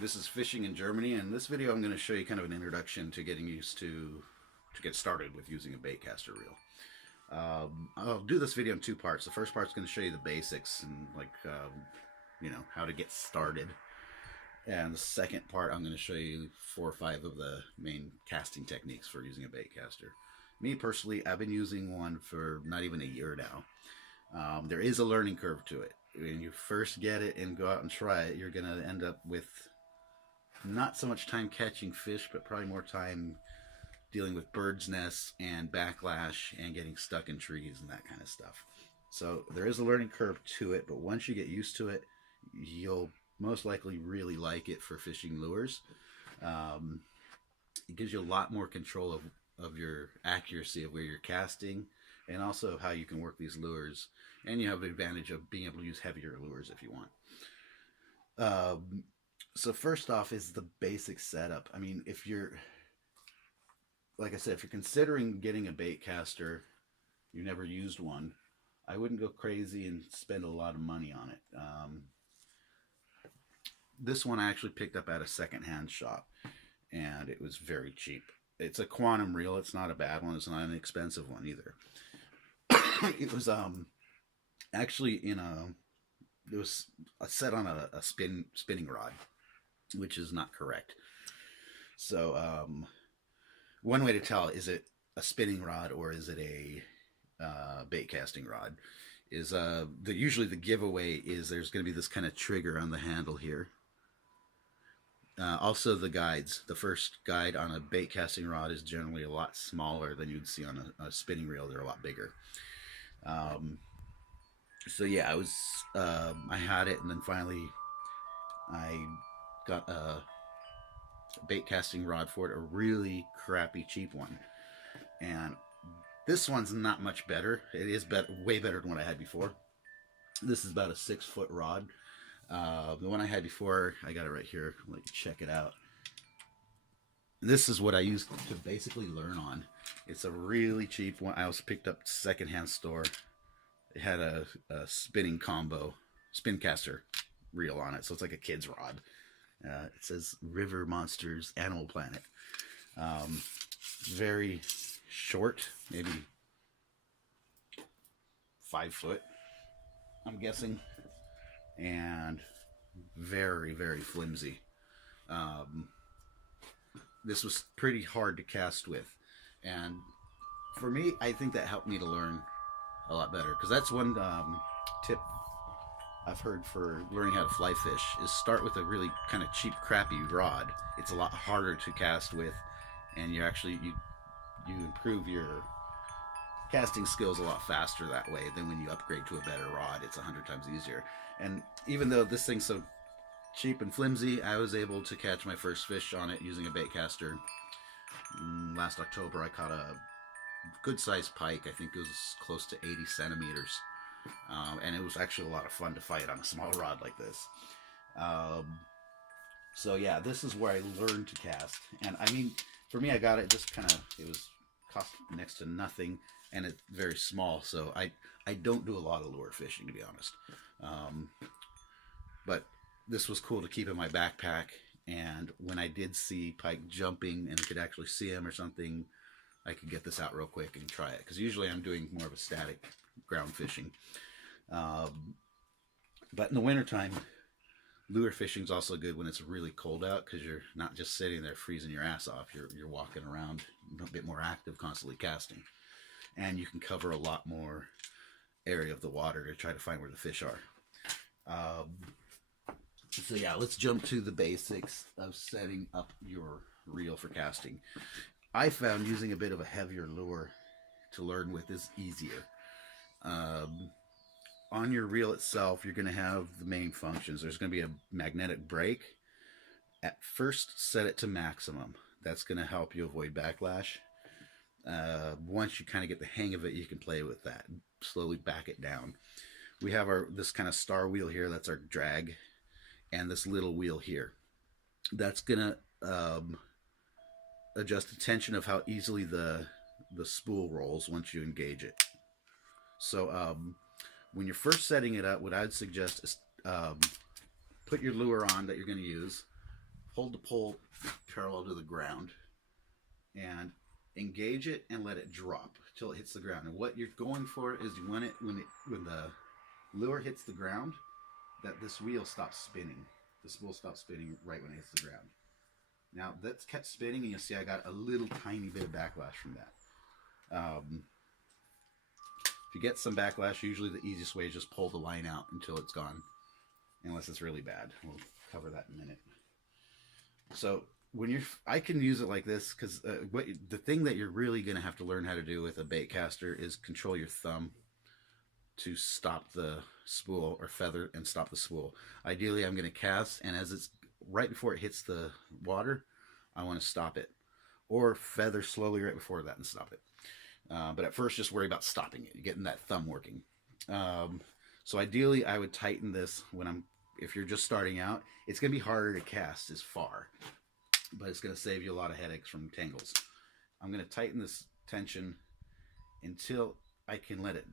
This is fishing in Germany, and in this video I'm going to show you kind of an introduction to getting used to get started with using a baitcaster reel. I'll do this video in two parts. The first part's going to show you the basics and how to get started. And the second part, I'm going to show you 4 or 5 of the main casting techniques for using a baitcaster. Me personally, I've been using one for not even a year now. There is a learning curve to it. When you first get it and go out and try it, you're going to end up with not so much time catching fish, but probably more time dealing with birds' nests and backlash and getting stuck in trees and that kind of stuff. So there is a learning curve to it, but once you get used to it, you'll most likely really like it for fishing lures. It gives you a lot more control of your accuracy of where you're casting and also how you can work these lures. And you have the advantage of being able to use heavier lures if you want. So first off is the basic setup. I mean, if you're, like I said, if you're considering getting a bait caster, you never used one, I wouldn't go crazy and spend a lot of money on it. This one I actually picked up at a secondhand shop, and it was very cheap. It's a quantum reel. It's not a bad one. It's not an expensive one either. It was actually it was set on a spinning rod, which is not correct. So one way to tell, is it a spinning rod or is it a bait casting rod, is usually the giveaway is there's going to be this kind of trigger on the handle here. Also the guides. The first guide on a bait casting rod is generally a lot smaller than you'd see on a spinning reel. They're a lot bigger. So yeah, I had it, and then finally I got a bait casting rod for it, a really crappy cheap one. And this one's not much better. It is way better than what I had before. This is about a 6-foot rod. The one I had before, I got it right here. Let you check it out. This is what I used to basically learn on. It's a really cheap one. I also picked up secondhand store. It had a spinning combo, spin caster reel on it, so it's like a kid's rod. It says River Monsters Animal Planet. Very short, maybe 5 foot, I'm guessing, and very, very flimsy. This was pretty hard to cast with, and for me, I think that helped me to learn a lot better, because that's one tip I've heard for learning how to fly fish, is start with a really kind of cheap, crappy rod. It's a lot harder to cast with, and you improve your casting skills a lot faster that way than when you upgrade to a better rod. It's 100 times easier. And even though this thing's so cheap and flimsy, I was able to catch my first fish on it using a bait caster. Last October I caught a good sized pike. I think it was close to 80 centimeters. And it was actually a lot of fun to fight on a small rod like this. So yeah, this is where I learned to cast. And I mean, for me, I got it just it was cost next to nothing, and it's very small. So I don't do a lot of lure fishing, to be honest. But this was cool to keep in my backpack. And when I did see pike jumping and could actually see them or something, I could get this out real quick and try it, because usually I'm doing more of a static ground fishing. But in the wintertime, lure fishing is also good when it's really cold out, because you're not just sitting there freezing your ass off. You're walking around, a bit more active, constantly casting, and you can cover a lot more area of the water to try to find where the fish are. So yeah, let's jump to the basics of setting up your reel for casting. I found using a bit of a heavier lure to learn with is easier. On your reel itself, you're going to have the main functions. There's going to be a magnetic brake. At first, set it to maximum. That's going to help you avoid backlash. Once you kind of get the hang of it, you can play with that. Slowly back it down. We have this kind of star wheel here. That's our drag. And this little wheel here. That's going to adjust the tension of how easily the spool rolls once you engage it. So when you're first setting it up, what I'd suggest is put your lure on that you're going to use, hold the pole parallel to the ground and engage it and let it drop till it hits the ground. And what you're going for is you want it when the lure hits the ground, that this wheel stops spinning. The spool stops spinning right when it hits the ground. Now that's kept spinning, and you'll see I got a little tiny bit of backlash from that. If you get some backlash, usually the easiest way is just pull the line out until it's gone, unless it's really bad. We'll cover that in a minute. So when I can use it like this because the thing that you're really going to have to learn how to do with a baitcaster is control your thumb to stop the spool, or feather and stop the spool. Ideally, I'm going to cast, and as it's right before it hits the water, I want to stop it, or feather slowly right before that and stop it. But at first, just worry about stopping it, getting that thumb working. So ideally, I would tighten this if you're just starting out. It's going to be harder to cast as far, but it's going to save you a lot of headaches from tangles. I'm going to tighten this tension until I can let it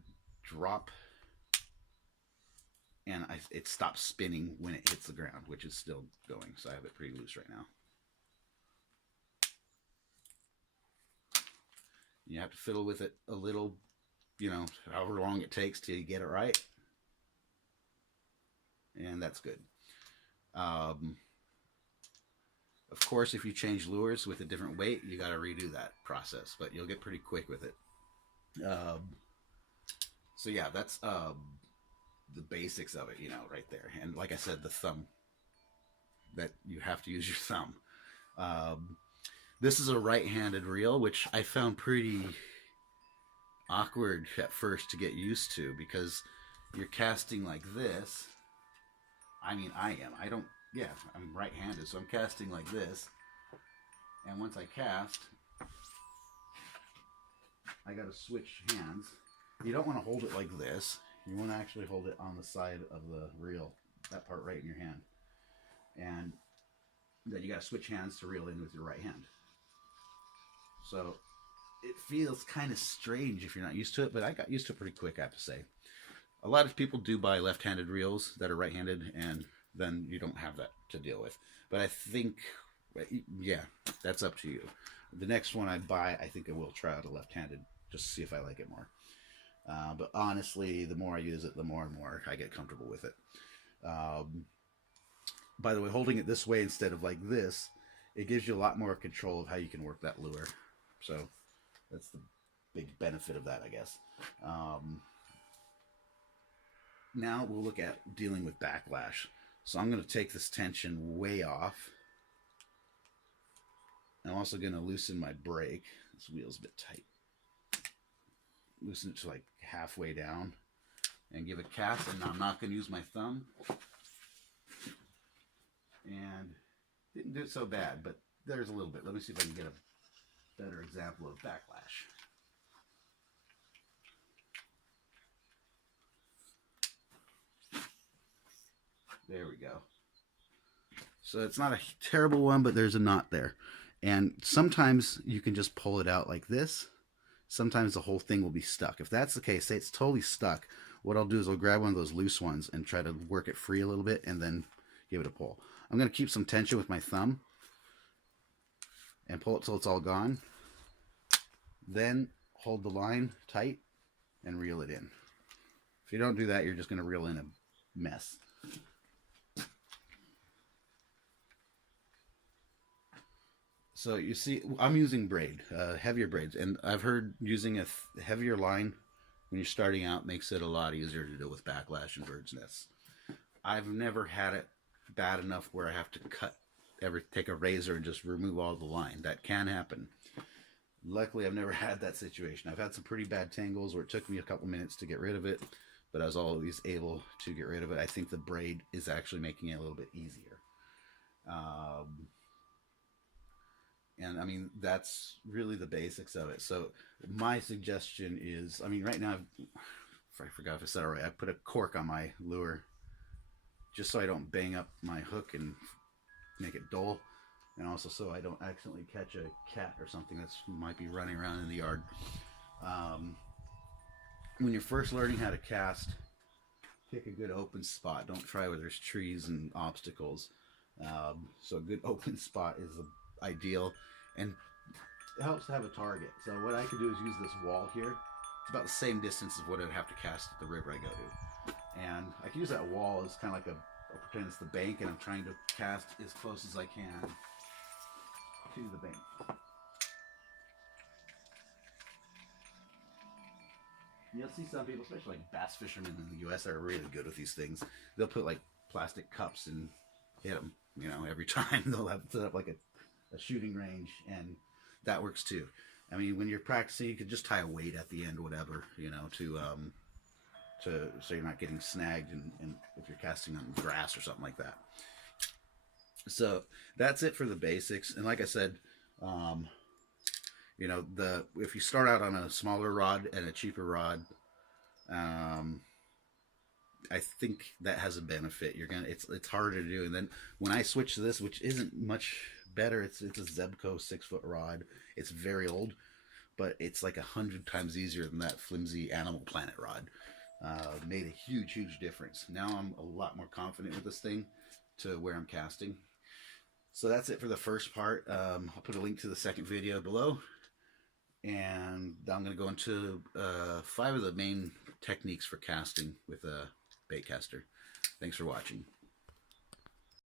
drop, and it stops spinning when it hits the ground, which is still going, so I have it pretty loose right now. You have to fiddle with it a little, however long it takes till you get it right. And that's good. Of course, if you change lures with a different weight, you got to redo that process, but you'll get pretty quick with it. So yeah, that's the basics of it, right there. And like I said, the thumb, that you have to use your thumb. This is a right-handed reel, which I found pretty awkward at first to get used to, because you're casting like this. I mean, I'm right-handed, so I'm casting like this. And once I cast, I got to switch hands. You don't want to hold it like this. You want to actually hold it on the side of the reel, that part right in your hand. And then you got to switch hands to reel in with your right hand. So it feels kind of strange if you're not used to it, but I got used to it pretty quick, I have to say. A lot of people do buy left-handed reels that are right-handed, and then you don't have that to deal with. But I think, yeah, that's up to you. The next one I buy, I think I will try out a left-handed, just to see if I like it more. But honestly, the more I use it, the more and more I get comfortable with it. By the way, holding it this way instead of like this, it gives you a lot more control of how you can work that lure. So that's the big benefit of that, I guess. Now we'll look at dealing with backlash. So I'm going to take this tension way off. I'm also going to loosen my brake. This wheel's a bit tight. Loosen it to like halfway down and give a cast. And now I'm not going to use my thumb. And didn't do it so bad, but there's a little bit. Let me see if I can get a better example of backlash. There we go. So it's not a terrible one, but there's a knot there. And sometimes you can just pull it out like this. Sometimes the whole thing will be stuck. If that's the case, say it's totally stuck, what I'll do is I'll grab one of those loose ones and try to work it free a little bit and then give it a pull. I'm going to keep some tension with my thumb and pull it till it's all gone. Then hold the line tight and reel it in. If you don't do that, you're just going to reel in a mess. So you see, I'm using braid, heavier braids, and I've heard using a heavier line when you're starting out makes it a lot easier to deal with backlash and bird's nests. I've never had it bad enough where I have to take a razor and just remove all the line. That can happen. Luckily, I've never had that situation. I've had some pretty bad tangles where it took me a couple minutes to get rid of it, but I was always able to get rid of it. I think the braid is actually making it a little bit easier. And I mean, that's really the basics of it. So my suggestion is, I mean, right now, I forgot if I said it right, I put a cork on my lure just so I don't bang up my hook and make it dull. And also so I don't accidentally catch a cat or something that might be running around in the yard. When you're first learning how to cast, pick a good open spot. Don't try where there's trees and obstacles. So a good open spot is ideal, and it helps to have a target. So what I could do is use this wall here. It's about the same distance as what I'd have to cast at the river I go to. And I can use that wall as kind of like I'll pretend it's the bank, and I'm trying to cast as close as I can to the bank. You'll see some people, especially like bass fishermen in the U.S., that are really good with these things. They'll put like plastic cups and hit them, you know, every time. They'll have set up like a shooting range, and that works too. I mean, when you're practicing, you could just tie a weight at the end, whatever, you know, to so you're not getting snagged, and if you're casting on grass or something like that. So that's it for the basics. And like I said, you know, if you start out on a smaller rod and a cheaper rod, I think that has a benefit. It's harder to do. And then when I switch to this, which isn't much better, it's a Zebco 6-foot rod. It's very old, but it's like 100 times easier than that flimsy Animal Planet rod. Made a huge difference. Now I'm a lot more confident with this thing to where I'm casting. So that's it for the first part. I'll put a link to the second video below. And I'm going to go into 5 of the main techniques for casting with a Baitcaster. Thanks for watching.